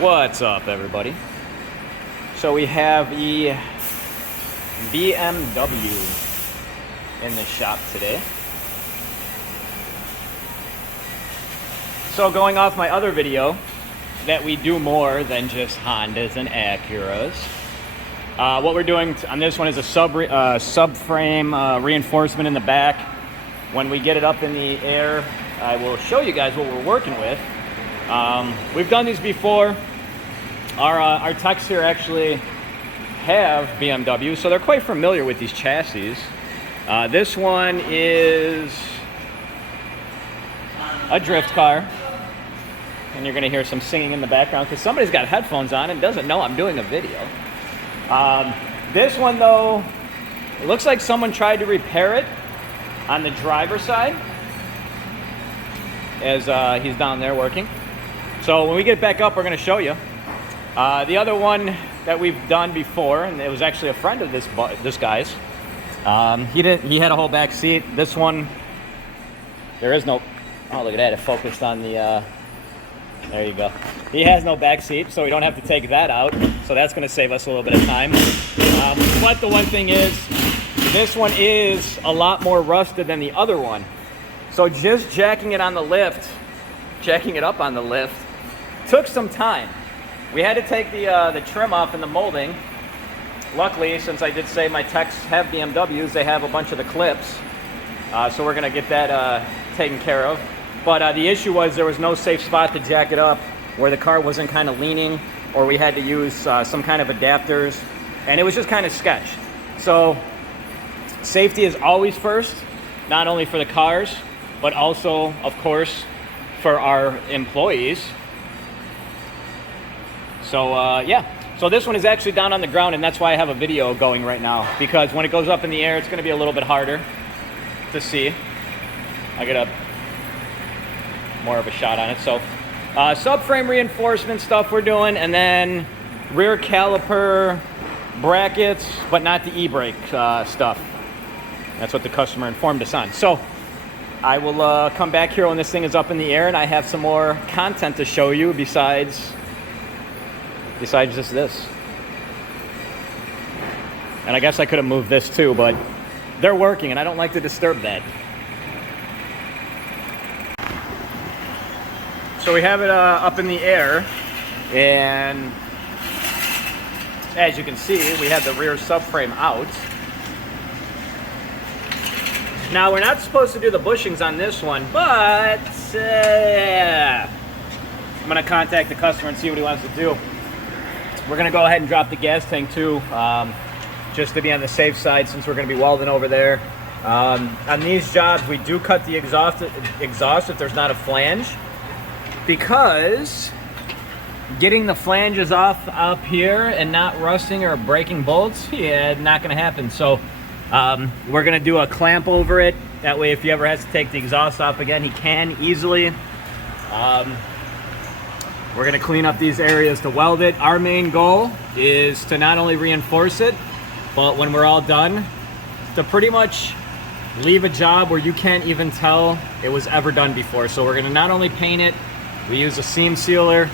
What's up, everybody? So we have the BMW in the shop today. So going off my other video that we do more than just Hondas and Acuras, what we're doing on this one is a subframe reinforcement in the back. When we get it up in the air, I will show you guys what we're working with. We've done these before. Our techs here actually have BMW, so they're quite familiar with these chassis. This one is a drift car, and you're gonna hear some singing in the background because somebody's got headphones on and doesn't know I'm doing a video. This one though, it looks like someone tried to repair it on the driver's side as he's down there working. So when we get back up, we're gonna show you. The other one that we've done before, and it was actually a friend of this guy's. He had a whole back seat. This one, there is no. Oh, look at that! It focused on the. There you go. He has no back seat, so we don't have to take that out. So that's going to save us a little bit of time. But the one thing is, this one is a lot more rusted than the other one. So just jacking it on the lift, jacking it up on the lift, took some time. We had to take the trim off in the molding. Luckily, since I did say my techs have BMWs, they have a bunch of the clips. So we're gonna get that taken care of. But the issue was there was no safe spot to jack it up where the car wasn't kind of leaning, or we had to use some kind of adapters, and it was just kind of sketch. So safety is always first, not only for the cars, but also, of course, for our employees. So yeah, so this one is actually down on the ground, and that's why I have a video going right now, because when it goes up in the air, it's gonna be a little bit harder to see. I get a more of a shot on it. So subframe reinforcement stuff we're doing, and then rear caliper brackets, but not the e-brake stuff. That's what the customer informed us on. So I will come back here when this thing is up in the air, and I have some more content to show you besides just this. And I guess I could have moved this too, but they're working and I don't like to disturb that. So we have it up in the air, and as you can see, we have the rear subframe out. Now we're not supposed to do the bushings on this one, but I'm gonna contact the customer and see what he wants to do. We're gonna go ahead and drop the gas tank too, just to be on the safe side, since we're gonna be welding over there. On these jobs, we do cut the exhaust if there's not a flange, because getting the flanges off up here and not rusting or breaking bolts, yeah, not gonna happen. So we're gonna do a clamp over it. That way, if he ever has to take the exhaust off again, he can easily. We're gonna clean up these areas to weld it. Our main goal is to not only reinforce it, but when we're all done, to pretty much leave a job where you can't even tell it was ever done before. So we're gonna not only paint it, we use a seam sealer.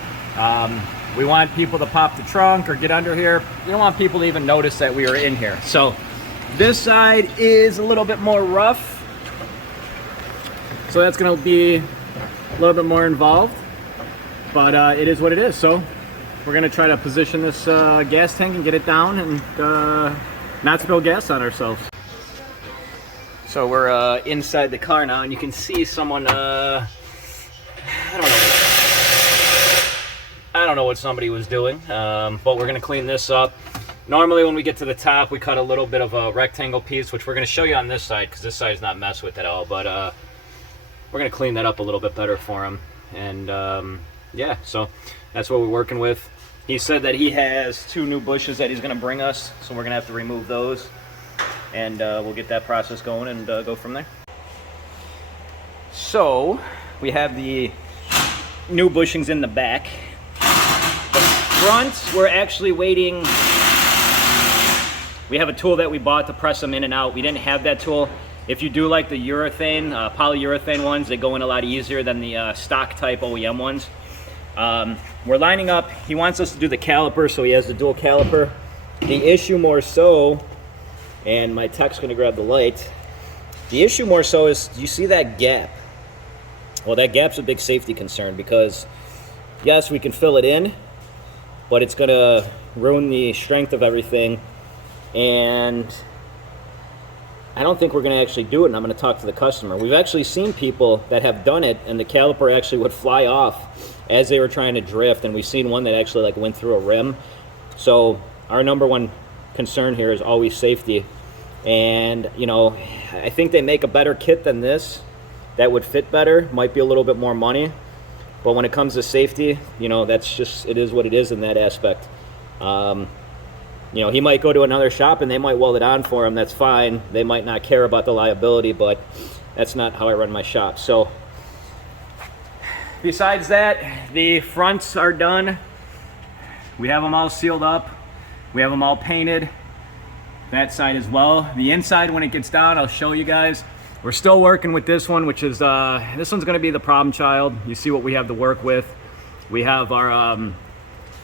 We want people to pop the trunk or get under here. We don't want people to even notice that we are in here. So this side is a little bit more rough. So that's gonna be a little bit more involved. But it is what it is. So we're gonna try to position this gas tank and get it down and not spill gas on ourselves. So we're inside the car now, and you can see someone, I don't know what somebody was doing, but we're gonna clean this up. Normally when we get to the top, we cut a little bit of a rectangle piece, which we're gonna show you on this side, because this side's not messed with at all, but we're gonna clean that up a little bit better for him. And yeah, so that's what we're working with. He said that he has 2 new bushes that he's gonna bring us, so we're gonna have to remove those, and we'll get that process going and go from there. So we have the new bushings in the back. The front, we're actually waiting. We have a tool that we bought to press them in and out. We didn't have that tool. If you do like the urethane, polyurethane ones, they go in a lot easier than the stock type OEM ones. we're lining up. He wants us to do the caliper, so he has the dual caliper. The issue more so, and my tech's gonna grab the light. The issue more so is, do you see that gap? Well, that gap's a big safety concern because, yes, we can fill it in, but it's gonna ruin the strength of everything. And I don't think we're gonna actually do it, and I'm gonna talk to the customer. We've actually seen people that have done it, and the caliper actually would fly off as they were trying to drift, and we've seen one that actually like went through a rim. So our number one concern here is always safety. And you know, I think they make a better kit than this that would fit better, might be a little bit more money, but when it comes to safety, you know, that's just, it is what it is in that aspect. You know, he might go to another shop and they might weld it on for him, that's fine. They might not care about the liability, but that's not how I run my shop. So besides that, the fronts are done. We have them all sealed up. We have them all painted. That side as well. The inside, when it gets down, I'll show you guys. We're still working with this one, which is, this one's gonna be the problem child. You see what we have to work with. We have our,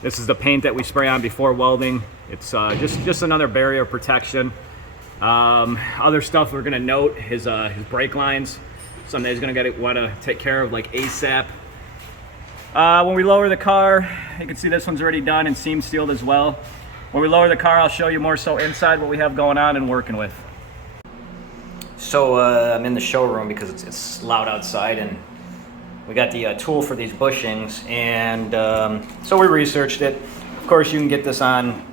this is the paint that we spray on before welding. It's just another barrier protection. Other stuff we're gonna note is his brake lines. Something that he's gonna wanna take care of like ASAP. When we lower the car, you can see this one's already done and seam sealed as well. When we lower the car, I'll show you more so inside what we have going on and working with. So I'm in the showroom because it's loud outside, and we got the tool for these bushings, and so we researched it. Of course, you can get this on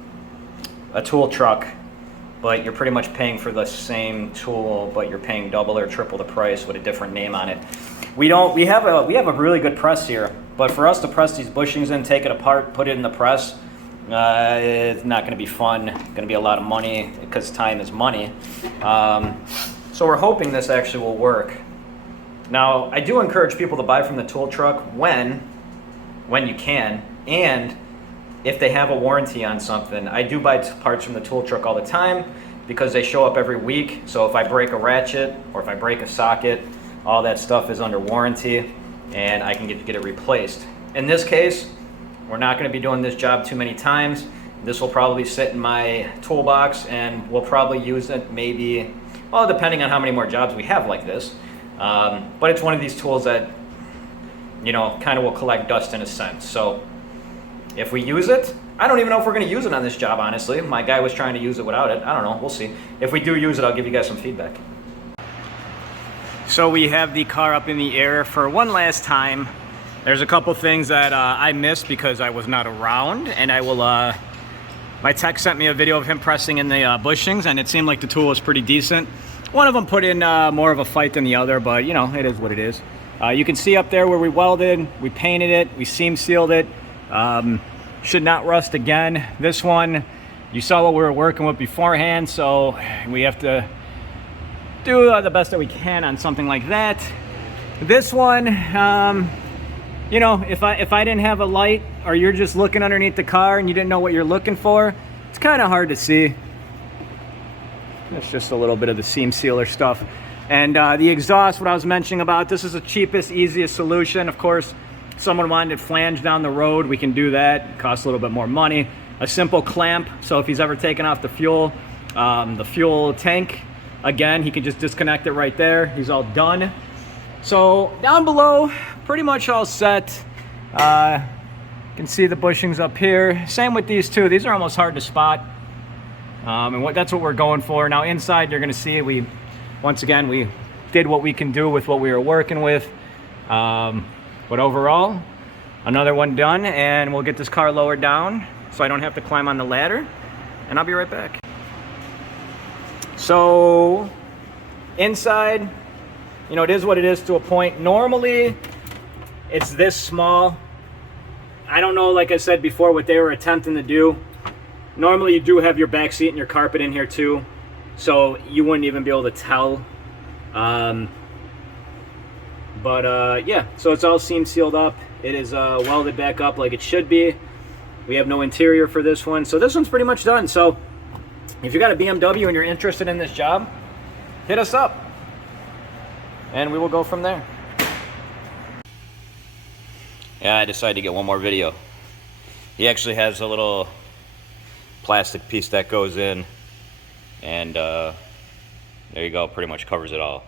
a tool truck, but you're pretty much paying for the same tool, but you're paying double or triple the price with a different name on it. We have a really good press here, but for us to press these bushings in, take it apart, put it in the press, it's not going to be fun. It's going to be a lot of money because time is money. So we're hoping this actually will work. Now, I do encourage people to buy from the tool truck when you can, and if they have a warranty on something. I do buy parts from the tool truck all the time because they show up every week. So if I break a ratchet or if I break a socket, all that stuff is under warranty and I can get it replaced. In this case, we're not going to be doing this job too many times. This will probably sit in my toolbox and we'll probably use it maybe, well, depending on how many more jobs we have like this. But it's one of these tools that, you know, kind of will collect dust in a sense. So if we use it, I don't even know if we're going to use it on this job, honestly. My guy was trying to use it without it. I don't know. We'll see. If we do use it, I'll give you guys some feedback. So we have the car up in the air for one last time. There's a couple things that I missed because I was not around, and I will, my tech sent me a video of him pressing in the bushings, and it seemed like the tool was pretty decent. One of them put in more of a fight than the other, but you know, it is what it is. You can see up there where we welded, we painted it, we seam sealed it. Should not rust again. This one, you saw what we were working with beforehand, so we have to do the best that we can on something like that. This one, you know, if I didn't have a light, or you're just looking underneath the car and you didn't know what you're looking for, it's kind of hard to see. That's just a little bit of the seam sealer stuff. And the exhaust, what I was mentioning about, this is the cheapest, easiest solution. Of course, someone wanted flange down the road, we can do that. It costs a little bit more money. A simple clamp, so if he's ever taken off the fuel tank, again, he can just disconnect it right there. He's all done. So down below, pretty much all set. You can see the bushings up here. Same with these two. These are almost hard to spot. And that's what we're going for. Now inside, you're gonna see once again, we did what we can do with what we were working with. But overall, another one done, and we'll get this car lowered down so I don't have to climb on the ladder, and I'll be right back. So inside, you know, it is what it is to a point. Normally, it's this small. I don't know, like I said before, what they were attempting to do. Normally, you do have your back seat and your carpet in here too, so you wouldn't even be able to tell. Yeah, so it's all seam sealed up. It is welded back up like it should be. We have no interior for this one, so this one's pretty much done. So if you got a BMW and you're interested in this job, hit us up and we will go from there. Yeah, I decided to get one more video. He actually has a little plastic piece that goes in, and there you go, pretty much covers it all.